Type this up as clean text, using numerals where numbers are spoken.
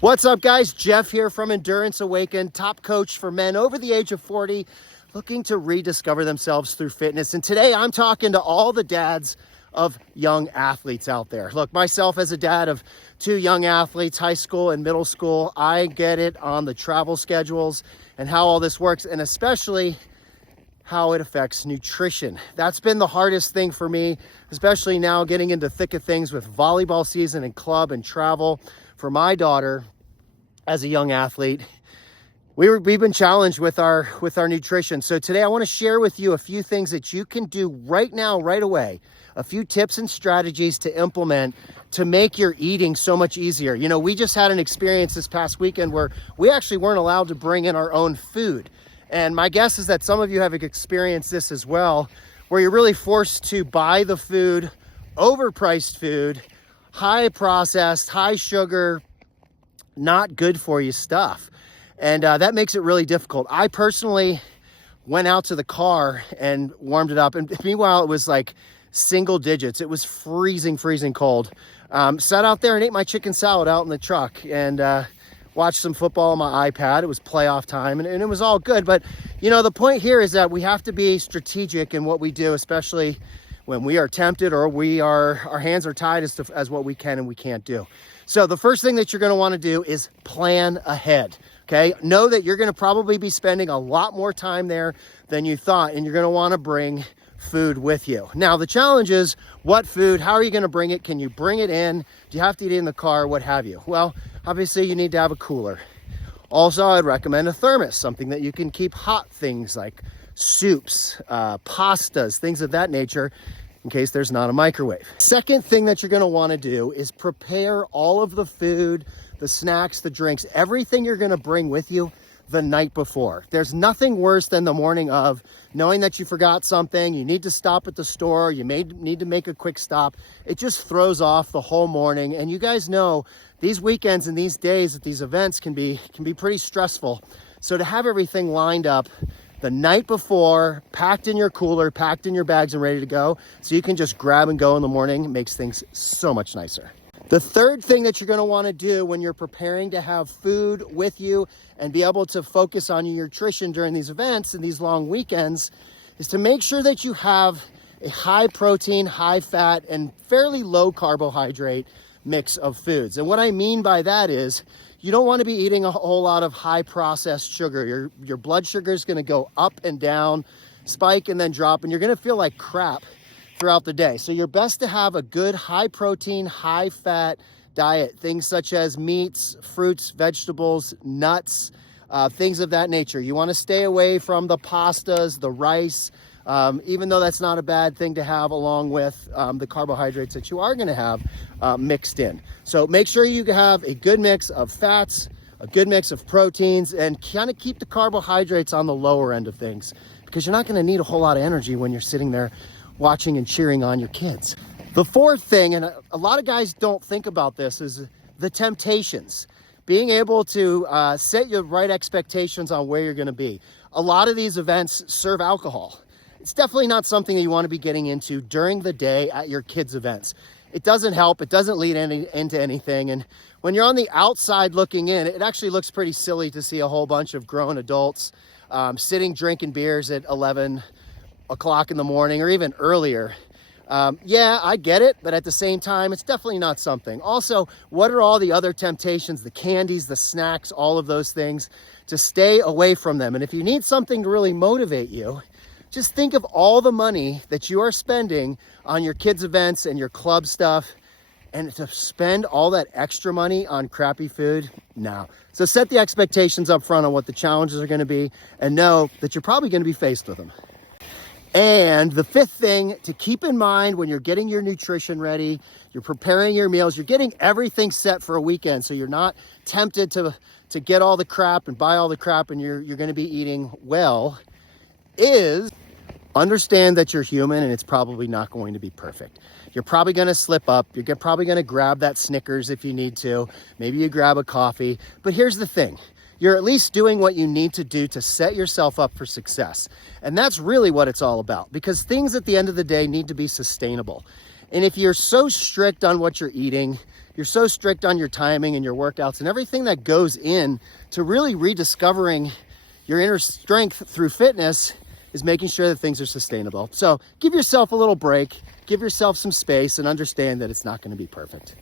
What's up, guys? Jeff here from Endurance Awakened, top coach for men over the age of 40, looking to rediscover themselves through fitness. And today I'm talking to all the dads of young athletes out there. Look, myself as a dad of two young athletes, high school and middle school, I get it on the travel schedules and how all this works, and especially how it affects nutrition. That's been the hardest thing for me, especially now getting into thick of things with volleyball season and club and travel. For my daughter, as a young athlete, we've been challenged with our nutrition. So today I want to share with you a few things that you can do right now, right away. A few tips and strategies to implement to make your eating so much easier. You know, we just had an experience this past weekend where we actually weren't allowed to bring in our own food. And my guess is that some of you have experienced this as well, where you're really forced to buy the food, overpriced food, high processed, high sugar, not good for you stuff. And that makes it really difficult. I personally went out to the car and warmed it up. And meanwhile, it was like single digits. It was freezing cold. Sat out there and ate my chicken salad out in the truck and watched some football on my iPad. It was playoff time and it was all good. But, you know, the point here is that we have to be strategic in what we do, especially when we are tempted or our hands are tied as what we can and we can't do. So the first thing that you're going to want to do is plan ahead. Okay, know that you're going to probably be spending a lot more time there than you thought, and you're going to want to bring food with you. Now, the challenge is what food, how are you going to bring it? Can you bring it in? Do you have to eat it in the car? What have you? Well, obviously you need to have a cooler. Also, I'd recommend a thermos, something that you can keep hot things like soups, pastas, things of that nature, in case there's not a microwave. Second thing that you're going to want to do is prepare all of the food, the snacks, the drinks, everything you're going to bring with you the night before. There's nothing worse than the morning of knowing that you forgot something, you need to stop at the store, you may need to make a quick stop. It just throws off the whole morning. And you guys know these weekends and these days at these events can be pretty stressful. So to have everything lined up the night before, packed in your cooler, packed in your bags and ready to go, so you can just grab and go in the morning, makes things so much nicer. The third thing that you're going to want to do when you're preparing to have food with you and be able to focus on your nutrition during these events and these long weekends is to make sure that you have a high protein, high fat, and fairly low carbohydrate mix of foods. And what I mean by that is you don't want to be eating a whole lot of high processed sugar. Your blood sugar is going to go up and down, spike and then drop, and you're going to feel like crap throughout the day. So you're best to have a good high protein, high fat diet, things such as meats, fruits, vegetables, nuts, things of that nature. You want to stay away from the pastas, the rice, even though that's not a bad thing to have along with the carbohydrates that you are going to have mixed in. So make sure you have a good mix of fats, a good mix of proteins, and kind of keep the carbohydrates on the lower end of things, because you're not going to need a whole lot of energy when you're sitting there watching and cheering on your kids. The fourth thing, and a lot of guys don't think about this, is the temptations. Being able to set your right expectations on where you're going to be. A lot of these events serve alcohol. It's definitely not something that you want to be getting into during the day at your kids' events. It doesn't help. It doesn't lead into anything. And when you're on the outside looking in, it actually looks pretty silly to see a whole bunch of grown adults sitting drinking beers at 11 o'clock in the morning or even earlier. Yeah, I get it, but at the same time, it's definitely not something. Also, what are all the other temptations, the candies, the snacks, all of those things, to stay away from them? And if you need something to really motivate you, just think of all the money that you are spending on your kids' events and your club stuff, and to spend all that extra money on crappy food, no. So set the expectations up front on what the challenges are going to be, and know that you're probably going to be faced with them. And the fifth thing to keep in mind when you're getting your nutrition ready, you're preparing your meals, you're getting everything set for a weekend so you're not tempted to get all the crap and buy all the crap and you're going to be eating well, is understand that you're human and it's probably not going to be perfect. You're probably going to slip up. You're probably going to grab that Snickers if you need to. Maybe you grab a coffee. But here's the thing. You're at least doing what you need to do to set yourself up for success. And that's really what it's all about, because things at the end of the day need to be sustainable. And if you're so strict on what you're eating, you're so strict on your timing and your workouts and everything that goes in to really rediscovering your inner strength through fitness is making sure that things are sustainable. So give yourself a little break, give yourself some space, and understand that it's not going to be perfect.